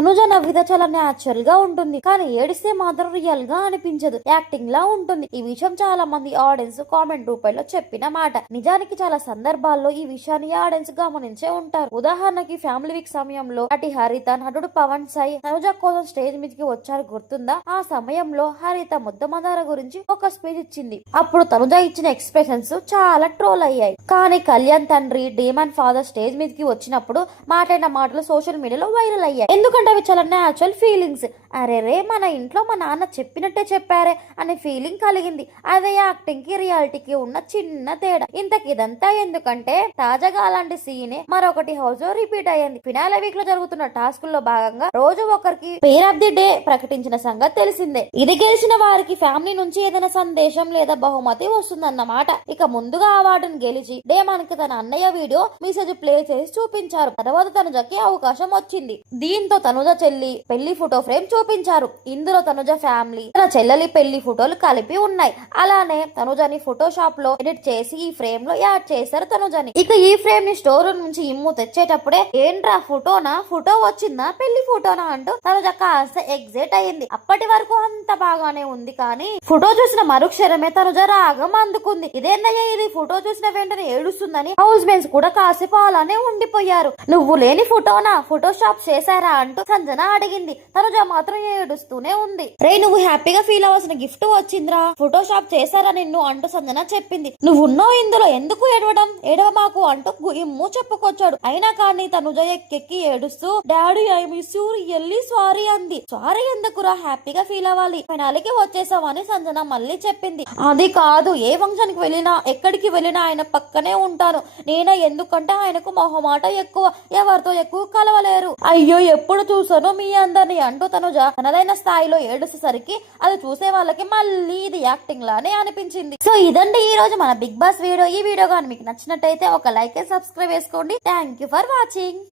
తనుజ నవ్వితే చాలా న్యాచురల్గా ఉంటుంది. కానీ ఏడిస్తే మాత్రం రియల్గా అనిపించదు. యాక్టింగ్ లా ఉంటుంది. ఈ విషయం చాలా మంది ఆడియన్స్ కామెంట్ రూపంలో చెప్పిన మాట. నిజానికి చాలా సందర్భాల్లో ఈ విషయాన్ని ఆడియన్స్ గమనించే ఉంటారు. ఉదాహరణకి ఫ్యామిలీ వీక్ సమయంలో నటి హరిత నటుడు పవన్ సాయి తనుజ కోసం స్టేజ్ మీదకి వచ్చారు గుర్తుందా? ఆ సమయంలో హరిత ముద్దమందార గురించి ఒక స్పీచ్ ఇచ్చింది. అప్పుడు తనుజ ఇచ్చిన ఎక్స్ప్రెషన్స్ చాలా ట్రోల్ అయ్యాయి. కానీ కళ్యాణ్ తండ్రి డేమన్ ఫాదర్ స్టేజ్ మీదకి వచ్చినప్పుడు మాట్లాడిన మాటలు సోషల్ మీడియాలో వైరల్ అయ్యాయి. ఎందుకంటే అవి చాలా న్యాచురల్ ఫీలింగ్స్ అరే రే మన ఇంట్లో మా నాన్న చెప్పినట్టే చెప్పారే అనే ఫీలింగ్ కలిగింది. అదే యాక్టింగ్కి రియాలిటీకి ఉన్న చిన్న తేడా. ఇంతకి ఇదంతా ఎందుకంటే తాజాగా అలాంటి సీనే మరొకటి హౌస్లో రిపీట్ అయ్యింది. ఫినాల వీక్లో జరుగుతున్న టాస్క్లో భాగంగా రోజు ఒకరికి పేర్ ఆఫ్ ది డే ప్రకటించిన సంగతి తెలిసిందే. ఇది గెలిచిన వారికి ఫ్యామిలీ నుంచి ఏదైనా సందేశం లేదా బహుమతి వస్తుందన్నమాట. ఇక ముందుగా అవార్డును గెలిచి డే మనకి తన అన్నయ్య వీడియో మెసేజ్ ప్లే చేసి చూపించారు. తర్వాత తనుజకి అవకాశం వచ్చింది. దీంతో తను తనుజ చెల్లి పెళ్ళి ఫోటో ఫ్రేమ్ చూపించారు. ఇందులో తనుజ ఫ్యామిలీ తన చెల్లెలి పెళ్ళి ఫోటోలు కలిపి ఉన్నాయి. అలానే తనుజని ఫోటోషాప్లో ఎడిట్ చేసి ఈ ఫ్రేమ్లో యాడ్ చేశారు తనుజని. ఇక ఈ ఫ్రేమ్ని స్టోర్ నుంచి ఇమ్ము తెచ్చేటప్పుడే ఏంట్రా ఫోటోనా? ఫోటో వచ్చిందా? పెళ్ళి ఫోటోనా అంటూ తనుజ కాస్త ఎగ్జైట్ అయింది. అప్పటి వరకు అంత బాగానే ఉంది కానీ ఫోటో చూసిన మరుక్షరమే తనుజ రాగం అందుకుంది. ఇదేందయ్యా ఇది? ఫోటో చూసిన వెంటనే ఏడుస్తుందని హౌస్ మేట్స్ కూడా కాసేపు అలానే ఉండిపోయారు. నువ్వు లేని ఫోటోనా? ఫోటోషాప్ చేశారా? అంటూ సంజన అడిగింది. తనుజ మాత్రం ఏడుస్తూనే ఉంది. రే నువ్వు హ్యాపీగా ఫీల్ అవ్వాల్సిన గిఫ్ట్ వచ్చిందిరా. ఫోటోషాప్ చేశారా నిన్ను అంటూ సంజన చెప్పింది. నువ్వు ఉన్నావు ఇందులో ఎందుకు ఏడవడం? ఏడవ మాకు అంటూ ఇమ్ము చెప్పుకొచ్చాడు. అయినా కానీ తనుజ ఎక్కెక్కి ఏడుస్తూ డాడీ ఐ మిస్ యూ ఎల్లి సారీ అంది. సారీ ఎందుకురా? హ్యాపీగా ఫీల్ అవ్వాలి. ఫైనాలికి వచ్చేసావని సంజన మళ్ళీ చెప్పింది. అది కాదు ఏ ఫంక్షన్కి వెళ్ళినా ఎక్కడికి వెళ్ళినా ఆయన పక్కనే ఉంటాను నేనే ఎందుకంటే ఆయనకు మొహమాట ఎక్కువ. ఎవరితో ఎక్కువ కలవలేరు. అయ్యో ఎప్పుడు చూసాను మీ అందరిని అంటూ తనుజ తనదైన స్థాయిలో ఏడుసేసరికి అది చూసే వాళ్ళకి మళ్ళీ ఇది యాక్టింగ్ లానే అనిపించింది. సో ఇదండి ఈ రోజు మన బిగ్ బాస్ వీడియో. ఈ వీడియో కానీ మీకు నచ్చినట్టయితే ఒక లైక్ అండ్ సబ్స్క్రైబ్ చేసుకోండి థ్యాంక్ యూ ఫర్ వాచింగ్.